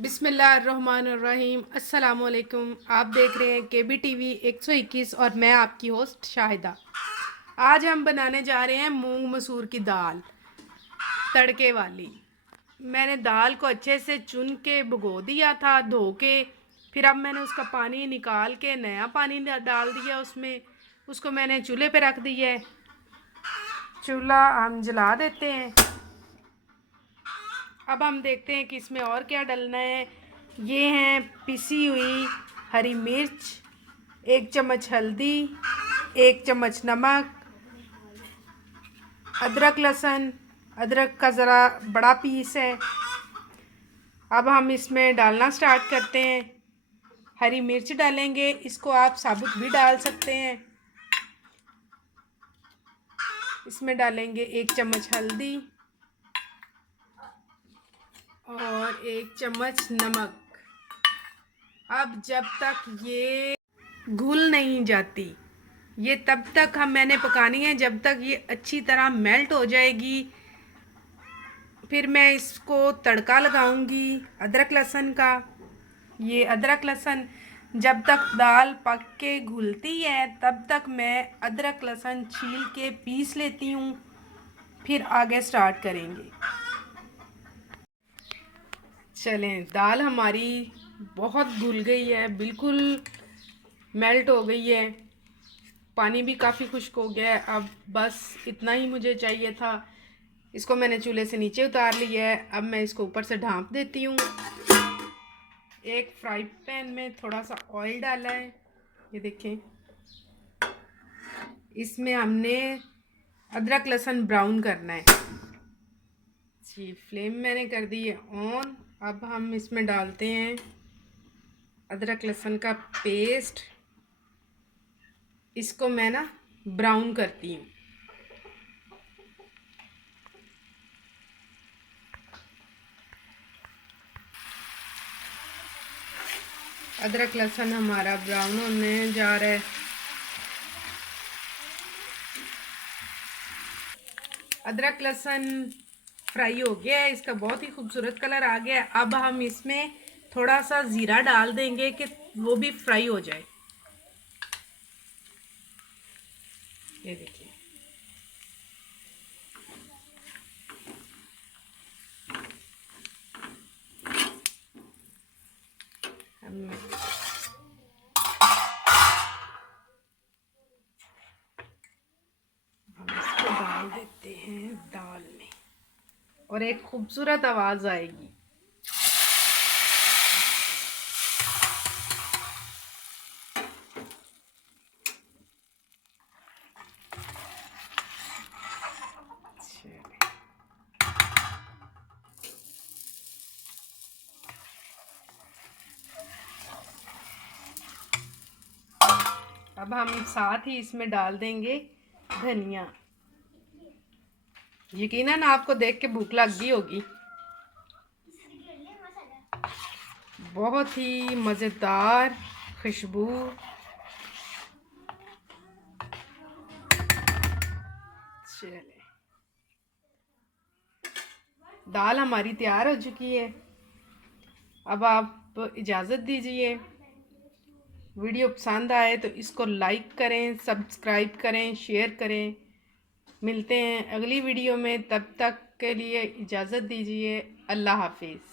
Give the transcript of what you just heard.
बिस्मिल्लाहिर्रहमानिर्रहीम। अस्सलामुअलैकुम। आप देख रहे हैं केबी टीवी 121 और मैं आपकी होस्ट शाहिदा। आज हम बनाने जा रहे हैं मूंग मसूर की दाल तड़के वाली। मैंने दाल को अच्छे से चुन के भिगो दिया था, धो के। फिर अब मैंने उसका पानी निकाल के नया पानी डाल दिया उसमें। उसको मैंने चूल्हे पे रख दिया है। चूल्हा हम जला देते हैं। अब हम देखते हैं कि इसमें और क्या डलना है। ये हैं पिसी हुई हरी मिर्च, 1 चम्मच हल्दी, 1 चम्मच नमक, अदरक लहसुन। अदरक का ज़रा बड़ा पीस है। अब हम इसमें डालना स्टार्ट करते हैं। हरी मिर्च डालेंगे, इसको आप साबुत भी डाल सकते हैं। इसमें डालेंगे 1 चम्मच हल्दी और 1 चम्मच नमक। अब जब तक ये घुल नहीं जाती, ये तब तक मैंने पकानी है जब तक ये अच्छी तरह मेल्ट हो जाएगी। फिर मैं इसको तड़का लगाऊंगी अदरक लहसुन का। ये अदरक लहसुन जब तक दाल पक के घुलती है तब तक मैं अदरक लहसुन छील के पीस लेती हूँ। फिर आगे स्टार्ट करेंगे। चलें, दाल हमारी बहुत घुल गई है, बिल्कुल मेल्ट हो गई है। पानी भी काफ़ी खुश्क हो गया है। अब बस इतना ही मुझे चाहिए था। इसको मैंने चूल्हे से नीचे उतार लिया है। अब मैं इसको ऊपर से ढाँप देती हूँ। एक फ्राई पैन में थोड़ा सा ऑयल डाला है, ये देखें। इसमें हमने अदरक लहसुन ब्राउन करना है जी। फ्लेम मैंने कर दी है ऑन। अब हम इसमें डालते हैं अदरक लहसुन का पेस्ट। इसको मैं ना ब्राउन करती हूँ। अदरक लहसुन हमारा ब्राउन होने जा रहा है। अदरक लहसुन फ्राई हो गया है, इसका बहुत ही खूबसूरत कलर आ गया है। अब हम इसमें थोड़ा सा ज़ीरा डाल देंगे कि वो भी फ्राई हो जाए। ये देखिए, हम इसको डाल देते हैं दाल में और एक खूबसूरत आवाज़ आएगी। अब हम साथ ही इसमें डाल देंगे धनिया। यकीनन आपको देख के भूख लग गई होगी। बहुत ही मज़ेदार खुशबू। चले, दाल हमारी तैयार हो चुकी है। अब आप इजाज़त दीजिए। वीडियो पसंद आए तो इसको लाइक करें, सब्सक्राइब करें, शेयर करें। मिलते हैं अगली वीडियो में, तब तक के लिए इजाज़त दीजिए। अल्लाह हाफिज़।